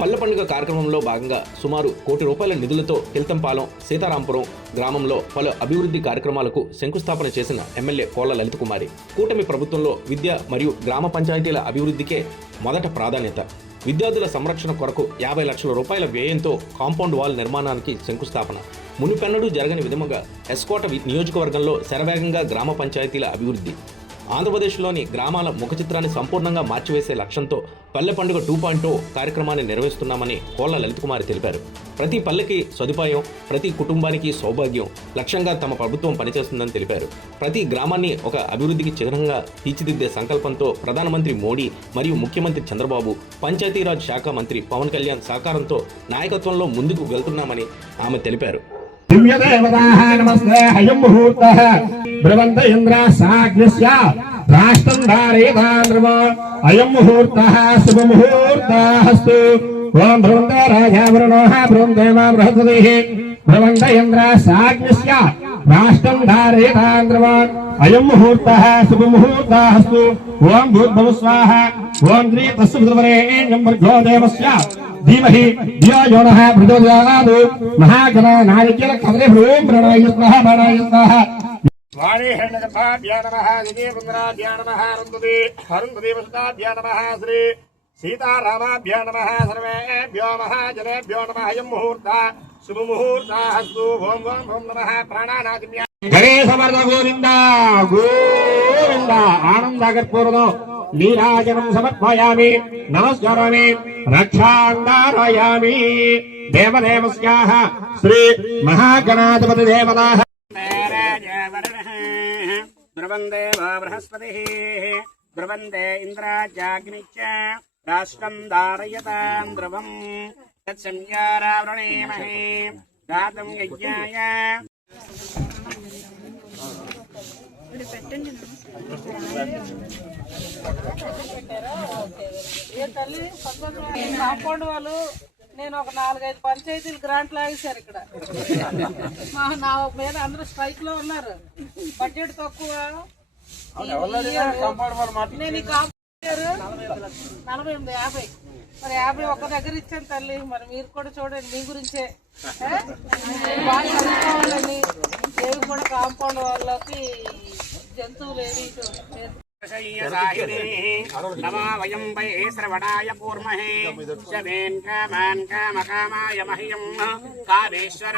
పల్లె పండుగ కార్యక్రమంలో భాగంగా సుమారు ₹1 కోటి నిధులతో కిల్తంపాలెం, సీతారాంపురం గ్రామంలో పలు అభివృద్ధి కార్యక్రమాలకు శంకుస్థాపన చేసిన ఎమ్మెల్యే కోళ్ల లలిత కుమారి. కూటమి ప్రభుత్వంలో విద్య మరియు గ్రామ పంచాయతీల అభివృద్ధికే మొదట ప్రాధాన్యత. విద్యార్థుల సంరక్షణ కొరకు ₹50 లక్షల వ్యయంతో కాంపౌండ్ వాల్ నిర్మాణానికి శంకుస్థాపన. మునుపెన్నడూ జరగని విధముగా ఎస్కోట నియోజకవర్గంలో శరవేగంగా గ్రామ పంచాయతీల అభివృద్ధి. ఆంధ్రప్రదేశ్లోని గ్రామాల ముఖ చిత్రాన్ని సంపూర్ణంగా మార్చివేసే లక్ష్యంతో పల్లె పండుగ 2.0 కార్యక్రమాన్ని నిర్వహిస్తున్నామని కోళ్ల లలిత కుమారి తెలిపారు. ప్రతి పల్లెకి సదుపాయం, ప్రతి కుటుంబానికి సౌభాగ్యం లక్ష్యంగా తమ ప్రభుత్వం పనిచేస్తుందని తెలిపారు. ప్రతి గ్రామాన్ని ఒక అభివృద్ధికి చిహ్నంగా తీర్చిదిద్దే సంకల్పంతో ప్రధానమంత్రి మోడీ మరియు ముఖ్యమంత్రి చంద్రబాబు, పంచాయతీరాజ్ శాఖ మంత్రి పవన్ కళ్యాణ్ సహకారంతో నాయకత్వంలో ముందుకు వెళ్తున్నామని ఆమె తెలిపారు. दिव्यदेवताः नमस्ते अयं मुहूर्तः ब्रवन्त इन्द्रः साग्निस्य राष्ट्रं धारयितान्द्रम अयं मुहूर्तः शुभमुहूर्तःस्तु ओं ब्रवन्ते राजावरणोः ब्रवन्ते मा बृहस्पतिः ब्रवन्त इन्द्रः साग्निस्य राष्ट्रं धारयितान्द्रम अयं मुहूर्तः शुभमुहूर्तःस्तु ओं भूर्भुवः स्वाहा ओं द्रि तस्सुवरेण्यं भर्गो देवस्य धीमहि धियो यो नः प्रचोदयात् महागणा नारिकेल कदरे भ्रूं प्रणय स्वाहा प्रणय स्वाहा वाणी हिरण्यगर्भाभ्या नमः दिव्यपुन्द्राभ्या नमः अरुन्धती वसुताभ्या नमः श्री सीतारामाभ्या नमः सर्वेभ्यो महाजनेभ्यो नमः अयं मुहूर्तः शुभमुहूर्तःस्तु ओं ओं ओं नमः प्राणानादिम्या गणेश समर्थ गोविन्द गोविन्द आनन्दकर्पूरनो नीराजनं समर्पयामि नमस्करोमि रक्षान्धारयामि देवदेवस्याः श्री महागणाधिपति देवताः ब्रवन्दे बृहस्पतिः ब्रवन्दे इन्द्राजाग्निश्च राष्ट्रं धारयतां द्रवम् तत्संज्ञारावृणीमहे दातुं यज्ञाय కాంపౌండ్ వాళ్ళు నేను ఒక 4-5 పంచాయతీలు గ్రాంట్ లాగేశారు. ఇక్కడ నా మీద అందరూ స్ట్రైక్ లో ఉన్నారు. బడ్జెట్ తక్కువ. నేను ఈ కాంపౌండ్ 48-50 మరి 50 ఒక్క దగ్గర ఇచ్చాను తల్లి. మరి మీరు కూడా చూడండి, మీ గురించే బాగా చదువుకోవాలని. ఏవి కూడా కాంపౌండ్ వాళ్ళకి జంతువులు ఏవి नमो वयं वै श्रवणाय कूर्महे शवेन् कामान् कामकामाय मह्यं कामेश्वर